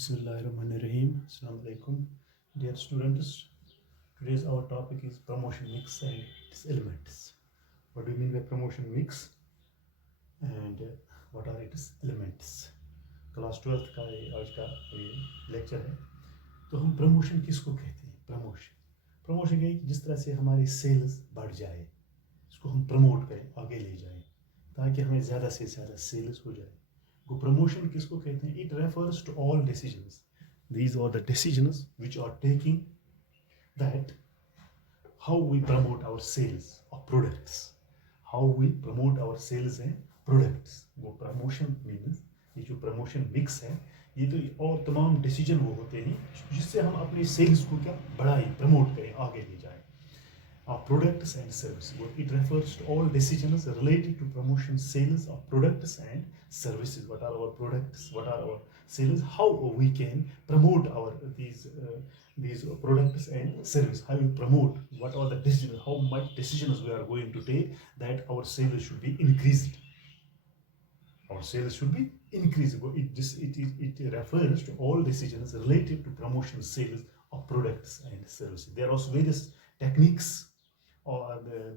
Bismillahirrahmanirrahim. Assalamu alaikum. Dear students, today's our topic is promotion mix and its elements. What do you mean by promotion mix and what are its elements? Class 12th का आज का lecture है. तो हम promotion किसको कहते हैं? Promotion ये जिस तरह से हमारी सेल्स बढ़ जाए, इसको हम प्रमोट करें, आगे ले जाएं ताकि हमें ज़्यादा से ज़्यादा सेल्स हो जाए. वो प्रमोशन किसको कहते हैं? It refers to all decisions. These are the decisions which are taking that how we promote our sales of products, how we promote our sales and products. वो promotion means ये जो promotion mix है, ये तो और तमाम decision वो होते हैं जिससे हम अपने सेल्स को क्या बढ़ाएं, प्रमोट करें, आगे ले जाएं. Products and services. It refers to all decisions related to promotion, sales of products and services. What are our products? What are our sales? How we can promote our these products and services? How we promote? What are the decisions? How much decisions we are going to take that our sales should be increased? Our sales should be increased. It refers to all decisions related to promotion, sales of products and services. There are also various techniques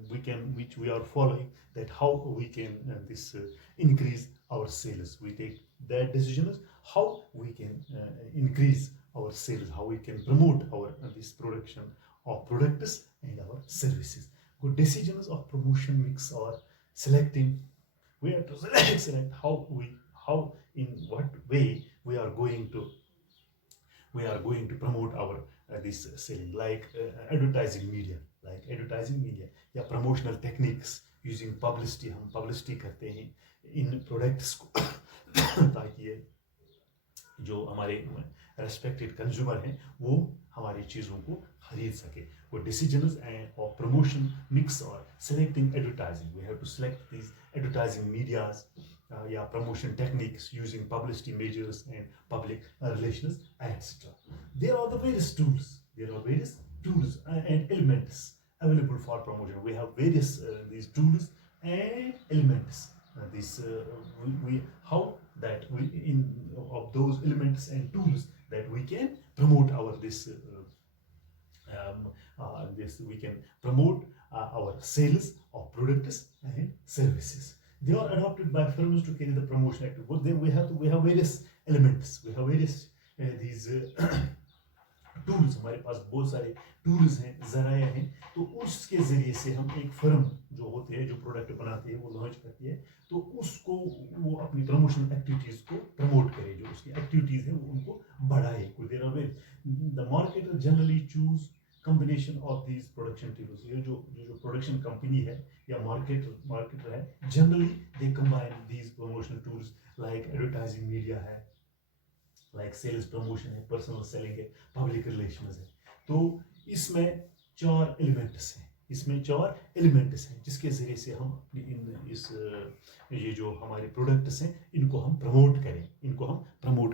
which we are following, that how we can increase our sales. We take that decisions how we can increase our sales, how we can promote our this production of products and our services. Good decisions of promotion mix are selecting. We have to select how in what way we are going to promote our this selling, like advertising media या promotional techniques using publicity. हम publicity करते हैं इन products को ताकि ये जो हमारे respected consumer हैं वो हमारी चीज़ों को खरीद सके. वो decisions of promotion mix or selecting advertising. We have to select these advertising medias या promotion techniques using publicity measures and public relations, etc. There are the various tools. And elements available for promotion. We have various these tools and elements. How that we in of those elements and tools that we can promote our we can promote our sales of products and services. They are adopted by firms to carry the promotion activity. But then we have various elements. We have various these tools. हमारे पास बहुत सारे tools हैं, ज़राया हैं. तो उसके ज़रिए से हम एक फर्म जो होती है, जो प्रोडक्ट बनाती है, वो लॉन्च करती है, तो उसको वो अपनी प्रमोशनल एक्टिविटीज़ को प्रमोट करे, जो उसकी एक्टिविटीज़ है वो उनको बढ़ाए. The marketer generally choose combination of these production tools. ये जो प्रोडक्शन कंपनी है या मार्केटर है, generally they combine these promotional tools like advertising media है, like sales promotion है, personal selling है, public relations है. तो इसमें चार एलिमेंट्स हैं जिसके ज़रिए से हम ये जो हमारे प्रोडक्ट्स हैं इनको हम प्रमोट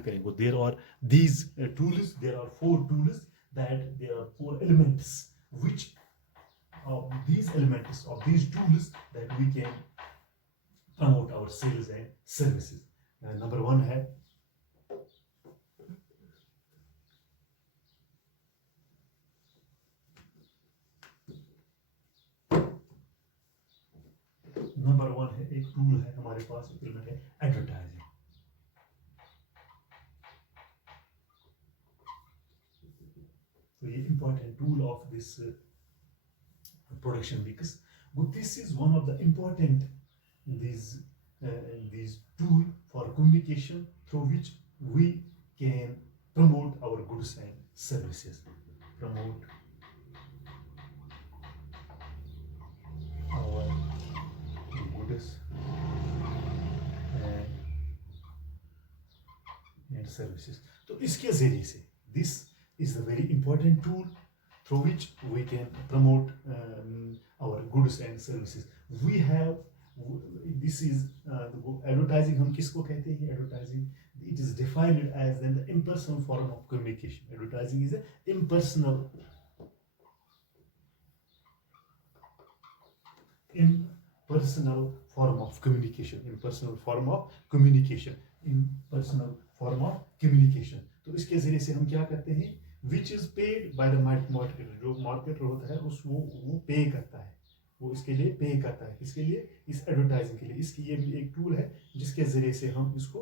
करें. वो there are these tools, there are four tools, that there are four elements which of these elements of these tools that we can promote our sales and services. Number one है एक tool है हमारे पास, element है advertising. So the important tool of this production mix. But this is one of the important these tool for communication through which we can promote our goods and services. Promote our goods and services. तो इसके ज़रिए से this is a very important tool through which we can promote our goods and services. This is advertising. हम किसको कहते हैं? Advertising, it is defined as the impersonal form of communication. Advertising is an impersonal form of communication, impersonal form of communication, impersonal form of communication. तो इसके जरिए से हम क्या करते हैं, which is paid by the marketer, जो marketer होता है उस वो पे करता है, वो इसके लिए पे करता है, किसके लिए, इस एडवर्टाइजिंग के लिए. इसकी ये भी एक टूल है जिसके जरिए से हम इसको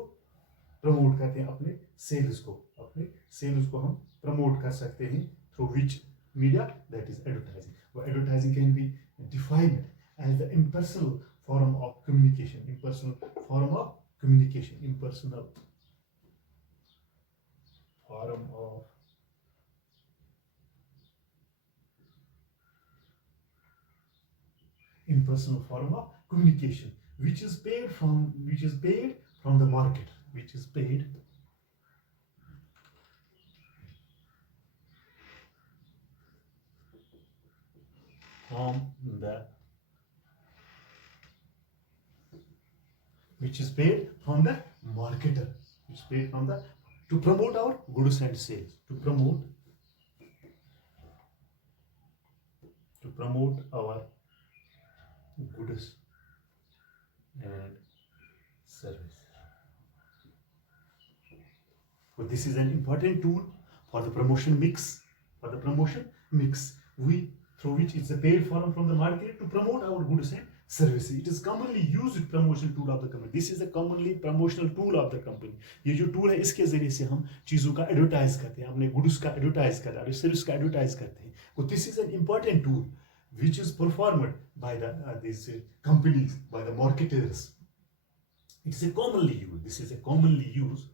प्रमोट करते हैं, अपने सेल्स को हम प्रमोट कर सकते हैं through which media, that is advertising. वो advertising can be defined as the impersonal form of communication, impersonal form of communication, impersonal form of impersonal form of communication, which is paid from the market, which is paid from the marketer, which is paid from the to promote our goods and sales, to promote our goods and services. So this is an important tool for the promotion mix. We through which it's a paid form from the market to promote our goods and services. It is commonly used promotion tool of the company. This is a commonly promotional tool of the company. ये जो tool है इसके जरिए से हम चीज़ों का advertise करते हैं, अपने गुड्स का एडवर्टाइज करते हैं, अपने सर्विस का एडवर्टाइज करते हैं. तो this is an important tool which is performed by these companies, by the marketers. It's a commonly used. This is a commonly used.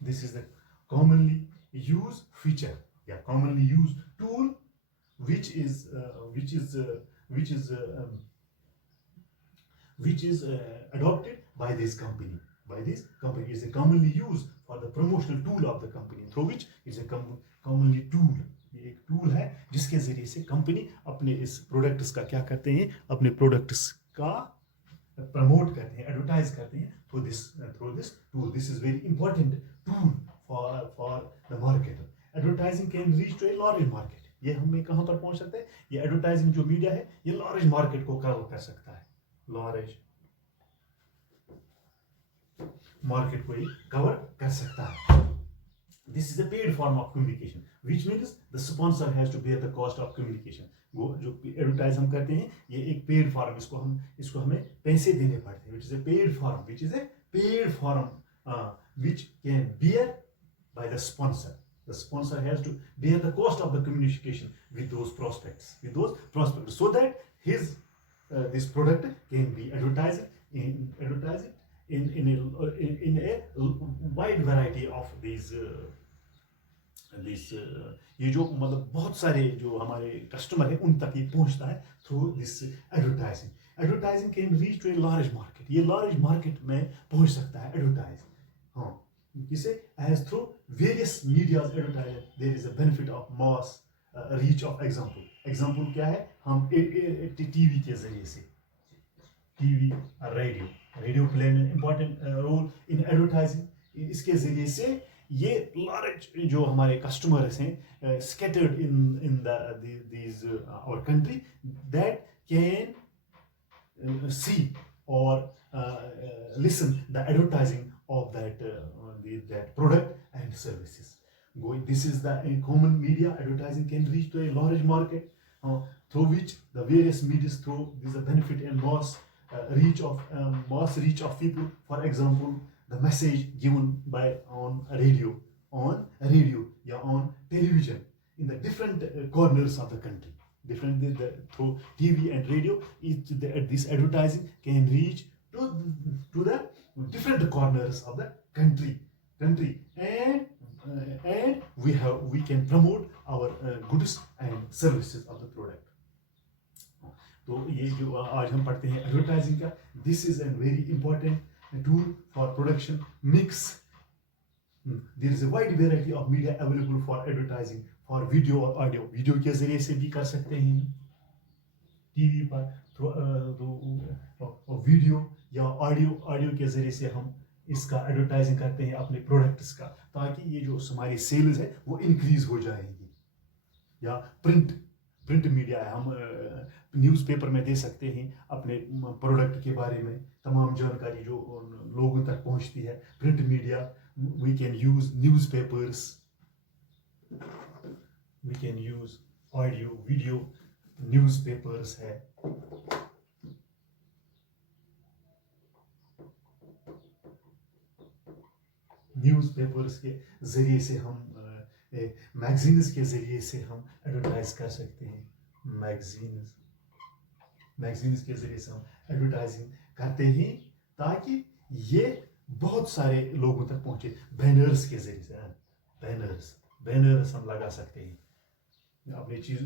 This is the commonly used feature. Yeah, commonly used tool, which is adopted by this company. Is a commonly used for the promotional tool of the company. Through which is a commonly tool. ये एक tool है जिसके जरिए से company अपने इस products का क्या करते हैं, अपने प्रोडक्ट्स का प्रमोट करते हैं, एडवर्टाइज करते हैं through this tool. This is very important tool for the marketer. Advertising can reach to a large market. ये हमें कहाँ पर पहुंच सकते हैं, ये एडवर्टाइजिंग जो मीडिया है ये लार्ज मार्केट को कवर कर सकता है, लार्ज मार्केट को ये कवर कर सकता है. This is a paid form of communication, which means the sponsor has to bear the cost of communication. वो जो एडवर्टाइज हम करते हैं ये एक पेड फॉर्म, इसको हमें पैसे देने पड़ते हैं. Which is a paid form, which can bear by the sponsor. The sponsor has to bear the cost of the communication with those prospects, so that this product can be advertised in a wide variety of these ये जो मतलब बहुत सारे जो हमारे customer है उन तक ये पहुंचता है through this advertising. Advertising can reach to a large market. ये लार्ज मार्केट में पहुंच सकता है एडवर्टाइज. हाँ, किसे, as through various medias advertise there is a benefit of mass reach of. Example क्या है, हम टीवी के जरिए से, TV radio play an important role in advertising. इसके जरिए से ये लार्ज जो हमारे कस्टमर्स हैं scattered in these our country that can सी और listen the advertising of that product and services. This is the common media. Advertising can reach to a large market through which the various medias through this benefit and mass reach of people. For example, the message given on radio yeah, on television in the different corners of the country. Through TV and radio, this advertising can reach to the different corners of the country, and we can promote our goods and services of the product. तो ये जो आज हम पढ़ते हैं advertising का, this is an very important tool for production mix. There is a wide variety of media available for advertising, for video और audio. Video के जरिए से भी कर सकते हैं टीवी पर, वीडियो या ऑडियो के जरिए से हम इसका एडवर्टाइजिंग करते हैं अपने प्रोडक्ट्स का, ताकि ये जो हमारी सेल्स है वो इंक्रीज हो जाएगी. या प्रिंट प्रिंट मीडिया है, हम न्यूज़पेपर में दे सकते हैं अपने प्रोडक्ट के बारे में तमाम जानकारी जो लोगों तक पहुंचती है। Print media, we can use newspapers, we can use audio video, newspapers है। न्यूज़पेपर्स के ज़रिए से हम, मैगजीन्स के ज़रिए से हम एडवर्टाइज कर सकते हैं। मैगजीन्स के ज़रिए से हम एडवर्टाइजिंग करते हैं ताकि ये बहुत सारे लोगों तक पहुंचे। बैनर्स के ज़रिए से, बैनर्स हम लगा सकते हैं अपनी चीज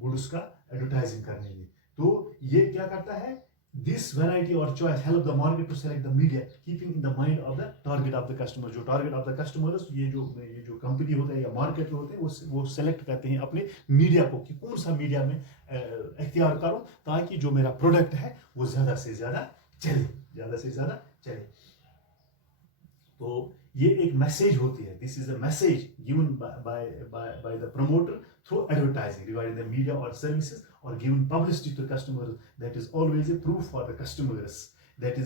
गुड्स का एडवर्टाइजिंग करने में। तो ये क्या करता है, This variety or choice help the market to select the media, keeping in the mind of the target of the customer. जो target of the customers, ये जो कंपनी होता है या मार्केट होते हैं वो सेलेक्ट करते हैं अपने मीडिया को कि कौन सा मीडिया में इख्तियार करूं ताकि जो मेरा प्रोडक्ट है वो ज़्यादा से ज़्यादा चले। तो ये एक मैसेज होती है। This is a message given by the promoter through advertising regarding the media or services or given publicity to customers. That is always a proof for the customers. That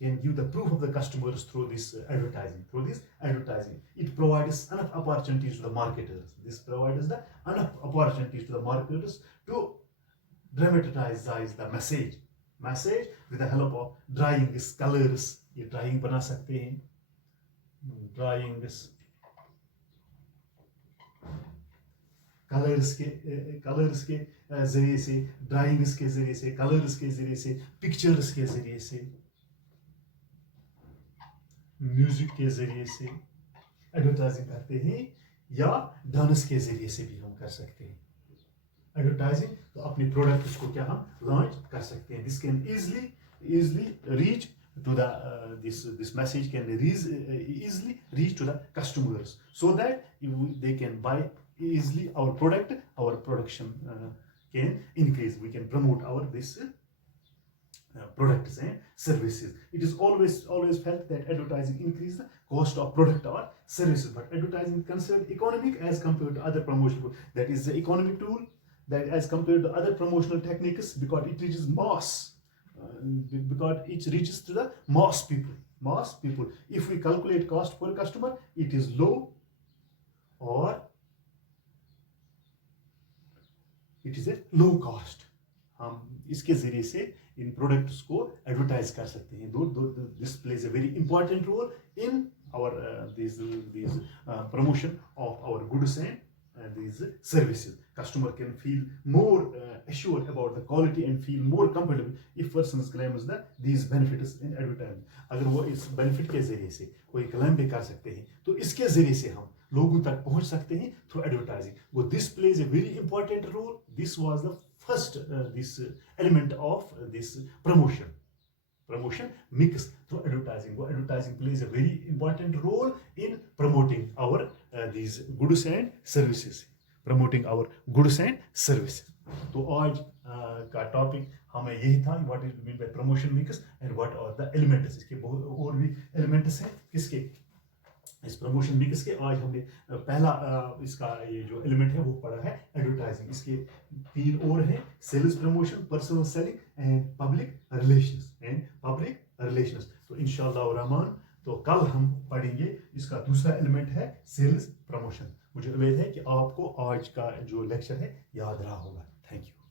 can give the proof of the customers through this advertising. It provides enough opportunities to the marketers. This provides the enough opportunities to the marketers to dramatize the message with the help of drawing these colors. ये drawing बना सकते हैं, drawings, colours के जरिए से, drawings के जरिए से, कलर्स के जरिए से, पिक्चर्स के जरिए से, म्यूजिक के जरिए से एडवर्टाइजिंग करते हैं या डांस के जरिए से भी हम कर सकते हैं एडवर्टाइजिंग। तो अपने प्रोडक्ट्स को क्या हम लॉन्च कर सकते हैं। This can easily reach to the this message can easily reach to the customers so that they can buy easily our product, our production can increase. We can promote our this products and services. It is always felt that advertising increase the cost of product or services, but advertising is considered economic as compared to other promotional. That is the economic tool that as compared to other promotional techniques because it reaches mass. Because it reaches to the mass people. If we calculate cost per customer, it is low or it is a low cost. हम इसके जरिए से इन products को advertise कर सकते हैं। This plays a very important role in our these promotion of our goods and these services. Customer can feel more assured about the quality and feel more comfortable if person claims these benefits in advertising. अगर वो इस benefit के जरिए से कोई claim भी कर सकते हैं तो इसके जरिए से हम लोगों तक पहुंच सकते हैं थ्रू एडवर्टाइजिंग। वो this plays a very important role. This was the first this element of this promotion mix through advertising. Well, advertising plays a very important role in promoting our these goods and services. तो आज का topic हमें यही था, what is mean by promotion mix and what are the elements. इसके बहुत और भी एलिमेंट्स हैं किसके, इस प्रमोशन मिक्स के। आज हमने पहला इसका ये जो एलिमेंट है वो पढ़ा है एडवर्टाइजिंग। इसके 3 और हैं, sales promotion, personal selling and public relations. तो इंशाअल्लाह रहमान तो कल हम पढ़ेंगे इसका दूसरा एलिमेंट है सेल्स प्रमोशन। मुझे उम्मीद है कि आपको आज का जो लेक्चर है याद रहा होगा। Thank you.